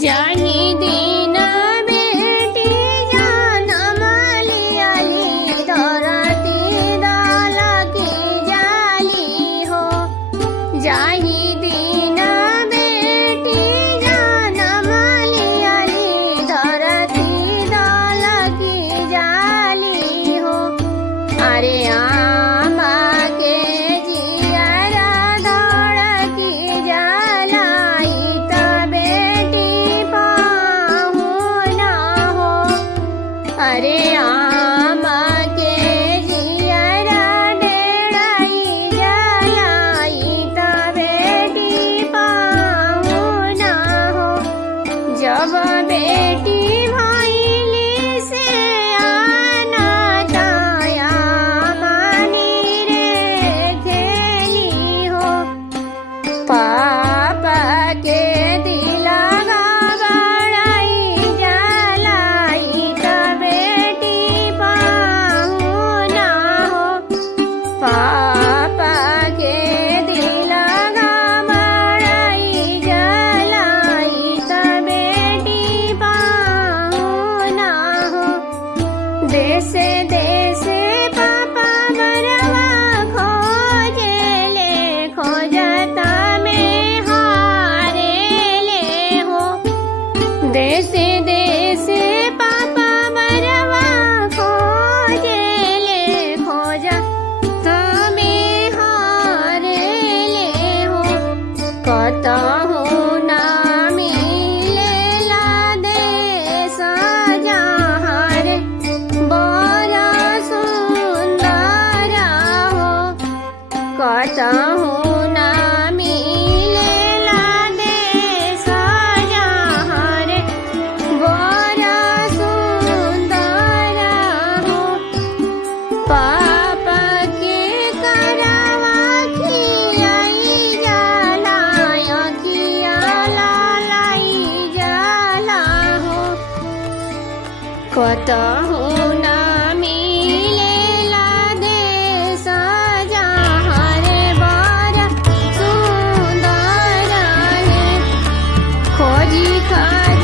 जाही दिन बेटी जनम लियाली धरती दलकी जाली हो। जाही दिन बेटी जनम लियाली धरती दलकी जाली हो। अरे आमा के जियरा धड़की जलाई त बेटी पाहुना हो। अरे आमा के जियरा डेड़ाई जलाई त बेटी पाहुना हो। जब बेटी भइली से आना ताया मानी रे खेली हो। पापा के दिलवा बड़ाई जलाई त बेटी पाहुना हो। पापा के दिलवा बड़ाई जलाई त बेटी पाहुना हो। देसे देसे पापा बरवा खोजेले खोजता में हारेले हो। देसे देसे पापा बरवा खोजेले खोजता में हारेले हो। कतहु ना मिलेला देश जहाँ रे बड़ा सुंदर हो। कतहु ना मिलेला देश जहाँ रे बड़ा सुंदर हो। पापा के करवा खिलाई जाला अखिया लालाई जाला हो। कतहु ना मिलेला देश जहाँ रे बड़ा सुंदर है। खोजी खोजी